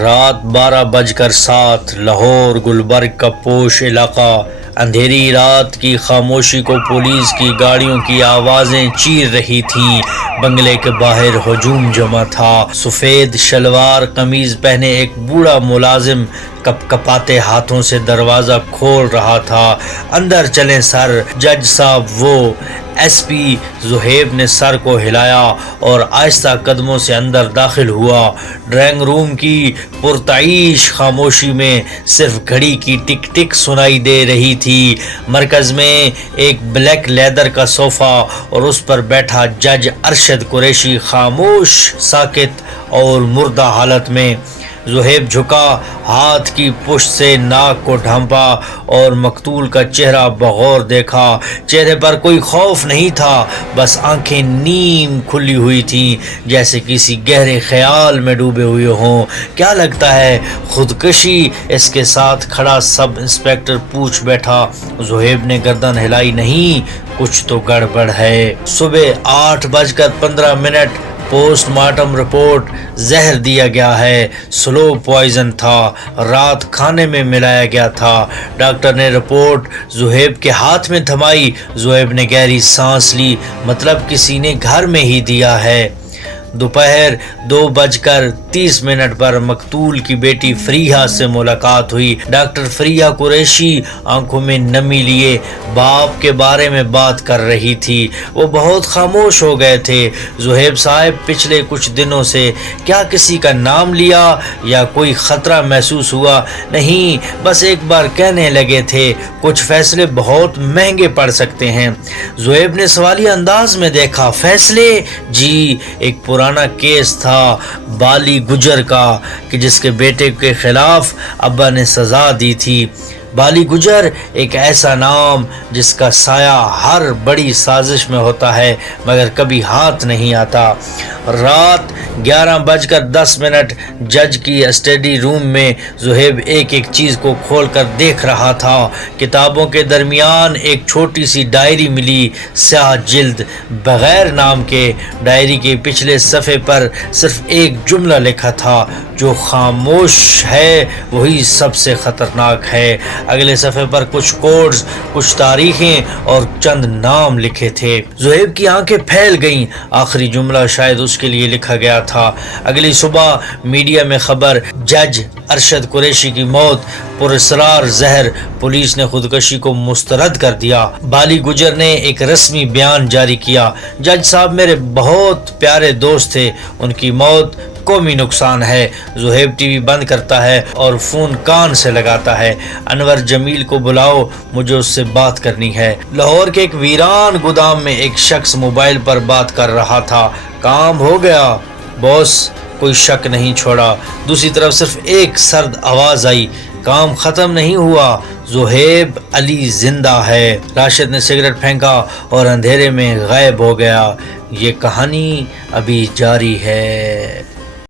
رات 12:07 لاہور گلبرگ کا پوش علاقہ، اندھیری رات کی خاموشی کو پولیس کی گاڑیوں کی آوازیں چیر رہی تھیں۔ بنگلے کے باہر ہجوم جمع تھا۔ سفید شلوار قمیض پہنے ایک بوڑھا ملازم کپ کپاتے ہاتھوں سے دروازہ کھول رہا تھا۔ اندر چلیں سر، جج صاحب۔ وہ ایس پی زہیب نے سر کو ہلایا اور آہستہ قدموں سے اندر داخل ہوا۔ ڈرائنگ روم کی پرتعیش خاموشی میں صرف گھڑی کی ٹک ٹک سنائی دے رہی تھی۔ مرکز میں ایک بلیک لیدر کا صوفہ اور اس پر بیٹھا جج ارشد قریشی، خاموش، ساکت اور مردہ حالت میں۔ زہیب جھکا، ہاتھ کی پشت سے ناک کو ڈھانپا اور مقتول کا چہرہ بغور دیکھا۔ چہرے پر کوئی خوف نہیں تھا، بس آنکھیں نیم کھلی ہوئی تھیں، جیسے کسی گہرے خیال میں ڈوبے ہوئے ہوں۔ کیا لگتا ہے خودکشی؟ اس کے ساتھ کھڑا سب انسپکٹر پوچھ بیٹھا۔ زہیب نے گردن ہلائی۔ نہیں، کچھ تو گڑبڑ ہے۔ صبح 8:15 پوسٹ مارٹم رپورٹ، زہر دیا گیا ہے، سلو پوائزن تھا، رات کھانے میں ملایا گیا تھا۔ ڈاکٹر نے رپورٹ زہیب کے ہاتھ میں تھمائی۔ زہیب نے گہری سانس لی۔ مطلب کسی نے گھر میں ہی دیا ہے۔ دوپہر 2:30 پر مقتول کی بیٹی فریحہ سے ملاقات ہوئی۔ ڈاکٹر فریحہ قریشی آنکھوں میں نمی لیے باپ کے بارے میں بات کر رہی تھی۔ وہ بہت خاموش ہو گئے تھے۔ زہیب صاحب، پچھلے کچھ دنوں سے کیا کسی کا نام لیا یا کوئی خطرہ محسوس ہوا؟ نہیں، بس ایک بار کہنے لگے تھے کچھ فیصلے بہت مہنگے پڑ سکتے ہیں۔ زہیب نے سوالیہ انداز میں دیکھا۔ فیصلے؟ جی، ایک پرانا کیس تھا بالی گجر کا، کہ جس کے بیٹے کے خلاف ابا نے سزا دی تھی۔ بالی گجر، ایک ایسا نام جس کا سایہ ہر بڑی سازش میں ہوتا ہے مگر کبھی ہاتھ نہیں آتا۔ رات 11:10 جج کی اسٹڈی روم میں زہیب ایک ایک چیز کو کھول کر دیکھ رہا تھا۔ کتابوں کے درمیان ایک چھوٹی سی ڈائری ملی، سیاہ جلد، بغیر نام کے۔ ڈائری کے پچھلے صفحے پر صرف ایک جملہ لکھا تھا، جو خاموش ہے وہی سب سے خطرناک ہے۔ اگلے صفحے پر کچھ کوڈز، کچھ تاریخیں اور چند نام لکھے تھے۔ زہیب کی آنکھیں پھیل گئیں۔ آخری جملہ شاید اس کے لیے لکھا گیا تھا۔ اگلی صبح میڈیا میں خبر، جج ارشد قریشی کی موت، پراسرار زہر، پولیس نے خودکشی کو مسترد کر دیا۔ بالی گجر نے ایک رسمی بیان جاری کیا، جج صاحب میرے بہت پیارے دوست تھے، ان کی موت قومی نقصان ہے۔ زہیب ٹی وی بند کرتا ہے اور فون کان سے لگاتا ہے۔ انور جمیل کو بلاؤ، مجھے اس سے بات کرنی ہے۔ لاہور کے ایک ویران گودام میں ایک شخص موبائل پر بات کر رہا تھا۔ کام ہو گیا باس، کوئی شک نہیں چھوڑا۔ دوسری طرف صرف ایک سرد آواز آئی، کام ختم نہیں ہوا، زہیب علی زندہ ہے۔ راشد نے سگریٹ پھینکا اور اندھیرے میں غائب ہو گیا۔ یہ کہانی ابھی جاری ہے۔